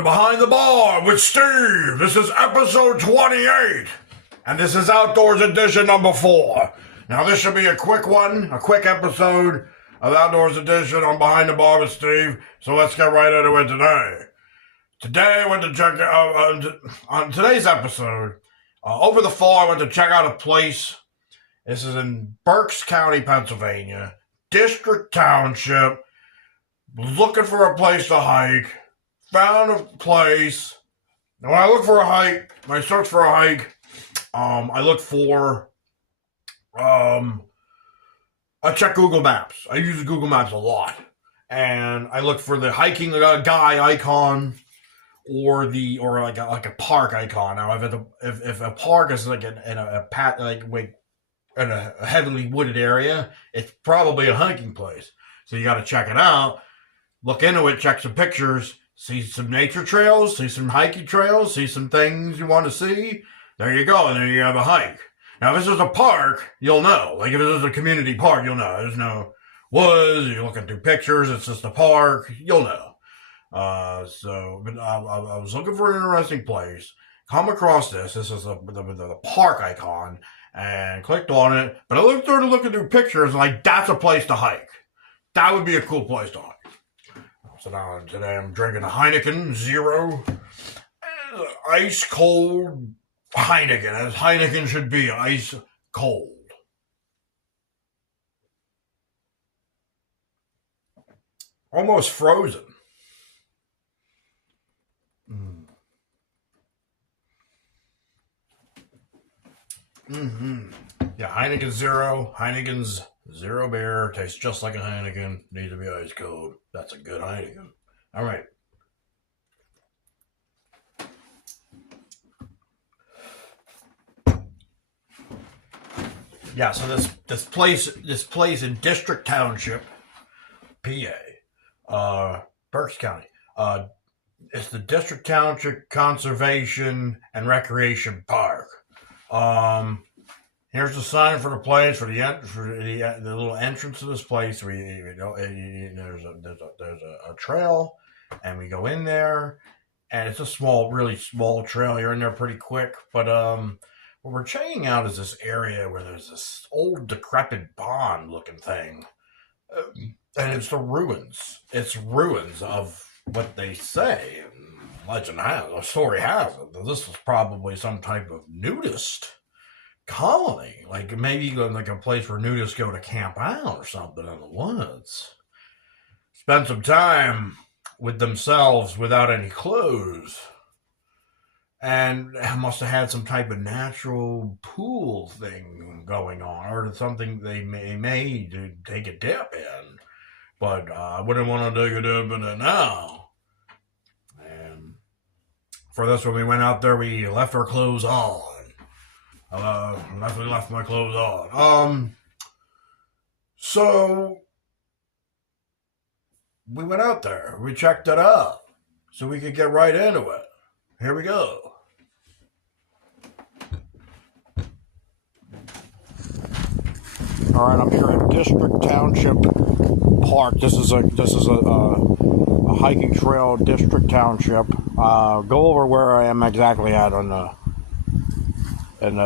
to Behind the Bar with Steve. This is episode 28, and this is Outdoors Edition number 4. Now, this should be a quick one, a quick episode of Outdoors Edition on Behind the Bar with Steve, so let's get right into it today. Today, I went to check on today's episode, over the fall, I went to check out a place. This is in Berks County, Pennsylvania, District Township. Looking for a place to hike. Found a place. Now, when I look for a hike, when I search for a hike, I look for, I check Google Maps. I use Google Maps a lot. And I look for the hiking guy icon or like a park icon. Now, if a park is like in a heavily wooded area, it's probably a hiking place. So you got to check it out. Look into it, check some pictures, see some nature trails, see some hiking trails, see some things you want to see. There you go, and there you have a hike. Now, if this is a park, you'll know. Like, if this is a community park, you'll know. There's no woods, you're looking through pictures, it's just a park, you'll know. But I was looking for an interesting place, come across this is the park icon, and clicked on it, but I started looking through pictures, and like, that's a place to hike. That would be a cool place to hike. So now today I'm drinking a Heineken Zero, ice cold Heineken, as Heineken should be, ice cold. Almost frozen. Yeah, Heineken Zero, Heineken's Zero beer, tastes just like a Heineken, needs to be ice cold. That's a good Heineken. All right. Yeah, so this place in District Township, PA, Berks County. It's the District Township Conservation and Recreation Park. Here's the sign for the place, for the little entrance to this place. There's a trail, and we go in there, and it's a really small trail. You're in there pretty quick, but what we're checking out is this area where there's this old decrepit barn-looking thing, and it's the ruins. It's ruins of what they say. Legend has, the story has it, that this was probably some type of nudist colony, like maybe like a place where nudists go to camp out or something in the woods. Spend some time with themselves without any clothes, and must have had some type of natural pool thing going on, or something they may to take a dip in. But I wouldn't want to take a dip in it now. And for this, when we went out there, we left our clothes on. Definitely left my clothes on. So we went out there. We checked it out so we could get right into it. Here we go. All right, I'm here in District Township Park. This is a hiking trail, District Township. Go over where I am exactly at on the. And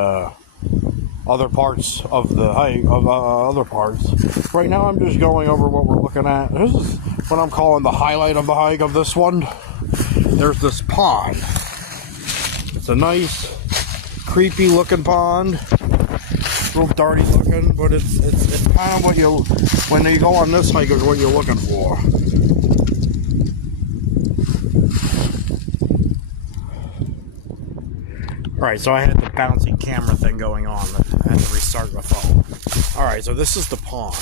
other parts of the hike, other parts. Right now I'm just going over what we're looking at. This is what I'm calling the highlight of the hike of this one. There's this pond. It's a nice, creepy looking pond. A little dirty looking, but it's kind of what when you go on this hike is what you're looking for. Alright, so I had the bouncy camera thing going on. I had to restart my phone. Alright, so this is the pond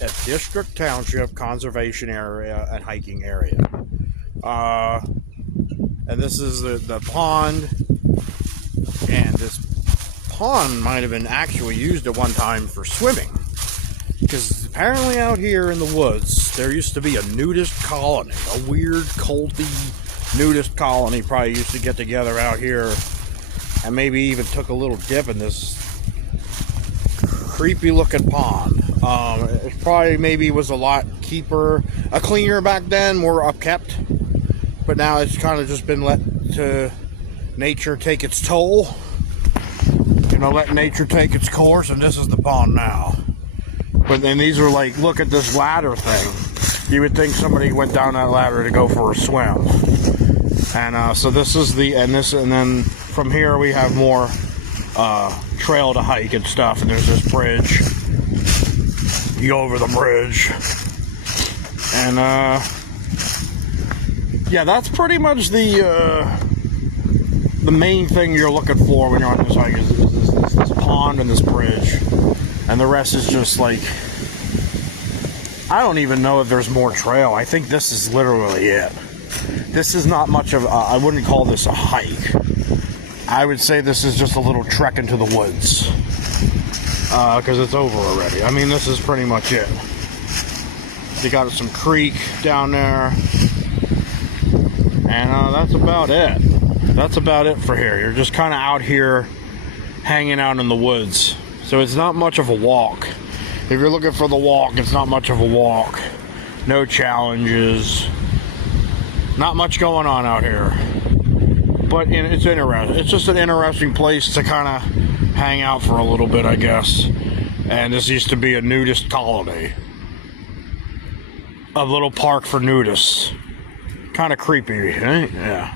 at District Township Conservation Area and Hiking Area. And this is the pond. And this pond might have been actually used at one time for swimming. Because apparently out here in the woods, there used to be a nudist colony. A weird, culty nudist colony probably used to get together out here. And maybe even took a little dip in this creepy looking pond. It probably maybe was a lot cleaner back then, more upkept. but now it's kind of just been let to nature take its toll. You know, let nature take its course, and this is the pond now. But then these are like, look at this ladder thing. You would think somebody went down that ladder to go for a swim. And so this is the, and then from here we have more trail to hike and stuff. And there's this bridge. You go over the bridge. And yeah, that's pretty much the main thing you're looking for when you're on this hike is this pond and this bridge. And the rest is just like, I don't even know if there's more trail. I think this is literally it. This is not much of, I wouldn't call this a hike. I would say this is just a little trek into the woods. Because it's over already. I mean, this is pretty much it. You got some creek down there. And that's about it. That's about it for here. You're just kind of out here hanging out in the woods. So it's not much of a walk. If you're looking for the walk, it's not much of a walk. No challenges. Not much going on out here. But it's interesting. It's just an interesting place to kind of hang out for a little bit, I guess. And this used to be a nudist colony. A little park for nudists. Kind of creepy, eh? Yeah.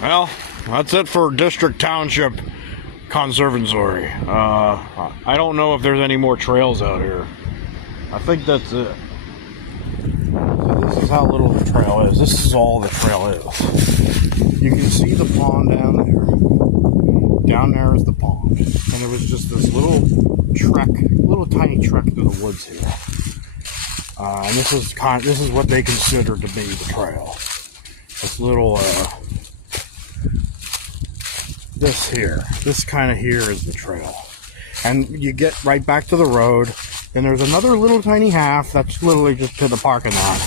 Well, that's it for District Township Conservatory. I don't know if there's any more trails out here. I think that's it. So this is how little the trail is. This is all the trail is. You can see the pond down there. Down there is the pond. And there was just this little trek, little tiny trek through the woods here. And this is what they consider to be the trail. This little, this kind of here is the trail. And you get right back to the road, and there's another little tiny half that's literally just to the parking lot.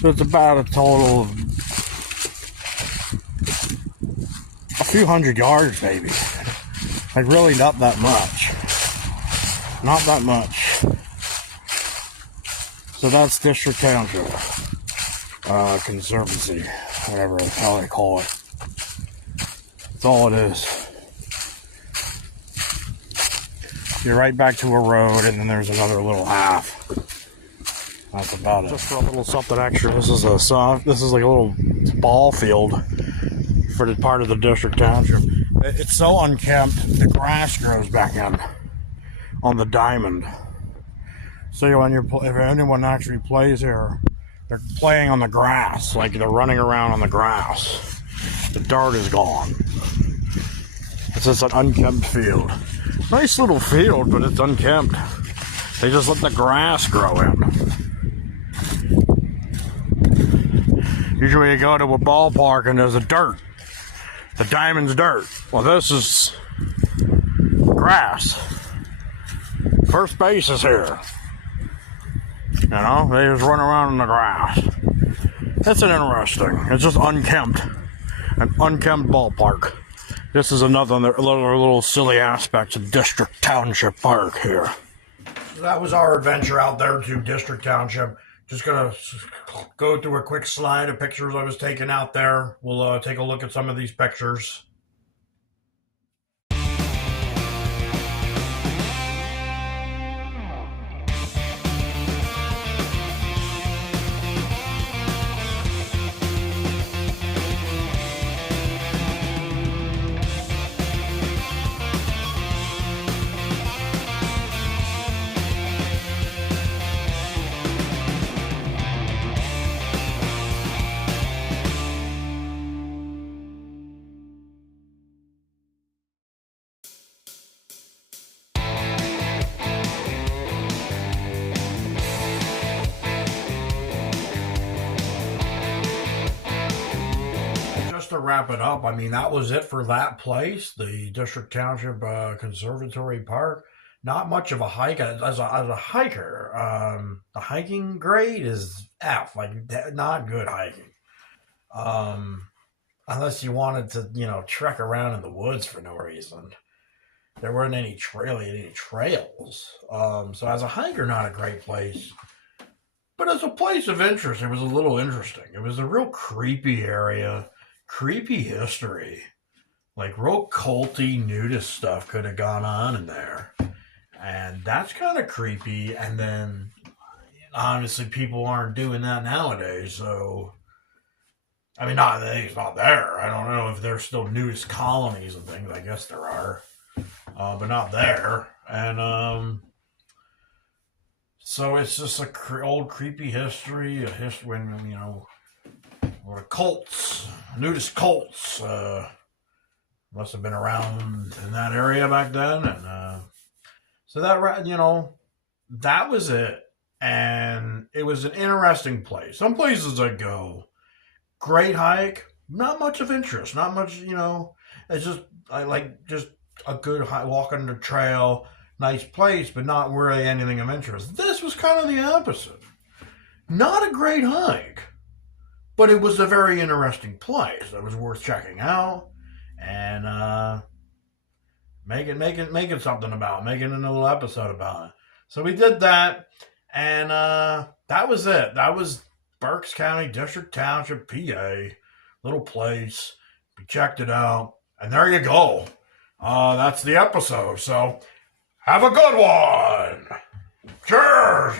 So it's about a total of a few hundred yards, maybe. Like, really not that much. Not that much. So that's District Township Conservancy, whatever the hell they call it. That's all it is. You're right back to a road, and then there's another little half. That's about it. Just for a little something extra, this is like a little ball field for the part of the District Township. It's so unkempt, the grass grows back in on the diamond. So when if anyone actually plays here, they're playing on the grass, like they're running around on the grass. The dirt is gone. It's just an unkempt field. Nice little field, but it's unkempt. They just let the grass grow in. Usually you go to a ballpark and there's a dirt. The diamond's dirt. Well, this is grass. First base is here. You know, they just run around in the grass. That's an interesting. It's just unkempt. An unkempt ballpark. This is another little silly aspect of District Township Park here. So that was our adventure out there to District Township. Just gonna go through a quick slide of pictures I was taking out there. We'll take a look at some of these pictures. To wrap it up, I mean, that was it for that place, the District Township Conservatory Park. Not much of a hike. As a hiker, the hiking grade is F, like not good hiking. Unless you wanted to, you know, trek around in the woods for no reason. There weren't any trails. So as a hiker, not a great place. But as a place of interest, it was a little interesting. It was a real creepy area, creepy history. Like real culty nudist stuff could have gone on in there. And that's kind of creepy. And then honestly, people aren't doing that nowadays. So, I mean, it's not there. I don't know if there's still nudist colonies and things. I guess there are, but not there. And so it's just old creepy history, a history when or cults, nudist cults. Must have been around in that area back then, and so that was it. And it was an interesting place. Some places I go, great hike, not much of interest, not much, it's just, I like just a good hike, walk on the trail, nice place, but not really anything of interest. This was kind of the opposite. Not a great hike, but it was a very interesting place that was worth checking out and making something about, making a little episode about it. So we did that. And that was it. That was Berks County, District Township, PA. Little place. We checked it out. And there you go. That's the episode. So have a good one. Cheers.